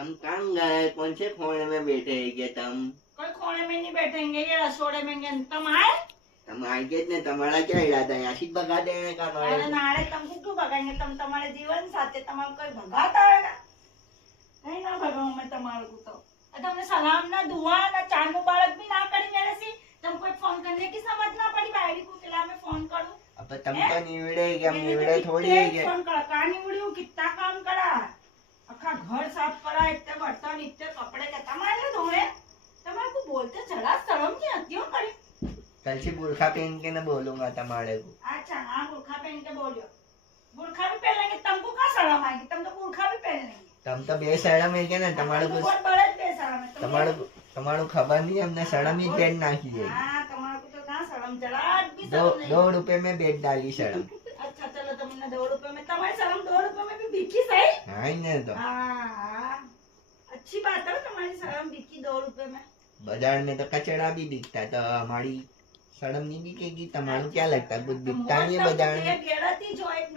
हम काम गए, कौन से कोने में बैठे हैं कि कोई कोने में नहीं बैठेंगे, ये रसोड़े में गए। तुम आए? तुम आएंगे ने तुम्हारा क्या इरादा है? ऐसी भगा देने का अरे हमारे को? नाड़े तुमको क्यों भगाएंगे? तुम तुम्हारे जीवन साथी, तुम्हारा कोई भगाता है ना? नहीं ना भगाऊं मैं तुम्हारे को तो। तुमने सलाम ना दुआ ना चार मुबारक भी ना करी मेरे से। तुमको एक फोन करने की समझ ना पड़ी, बायरी को किला में फोन करूं। अब तुम तो निवड़े कि हम मैंने तो निवड़े थोड़ी कितने है कि फोन करा, कहाँ निवड़ी हूँ, कितना काम करा, अखा घर साफ करा, इतने बर्तन इतने कपड़े के तुम्हारे धोने। तुम्हारे को बोलते चला शर्म नहीं आती हो करी? कल से बुरखा पहन के न बोलूंगा तुम्हारे को। अच्छा हाँ, बुरखा पहन के बोलियो। बुरखा भी पहन लेंगे, तुमको क्या शर्म आएगी? तुम तो बुरखा भी पहन लेंगे। तुम तो बेशरम है क्या ना? तुम्हारे को बहुत बड़े बेशरम है तुम। तुम्हारे खबर नहीं, हमने शर्म ही पेट नाखी है। हाँ, तुम्हारे को तो कहाँ शर्म चला, आज भी दो शर्म नहीं। 2 रुपए में बेच डाली शर्म। अच्छा चलो, तुमने 2 रुपए में, तुम्हारी शर्म 2 रुपए में भी बिकी सही। हाँ ही नहीं तो हाँ, अच्छी बात है, तुम्हारी शर्म बिकी 2 रुपए में। बाजार में तो कचड़ा भी बिकता है, तो हमारी शर्म नहीं बिकेगी? तुम्हारे क्या लगता है कुछ बिकता नहीं है बाजार में? घेरती जो एक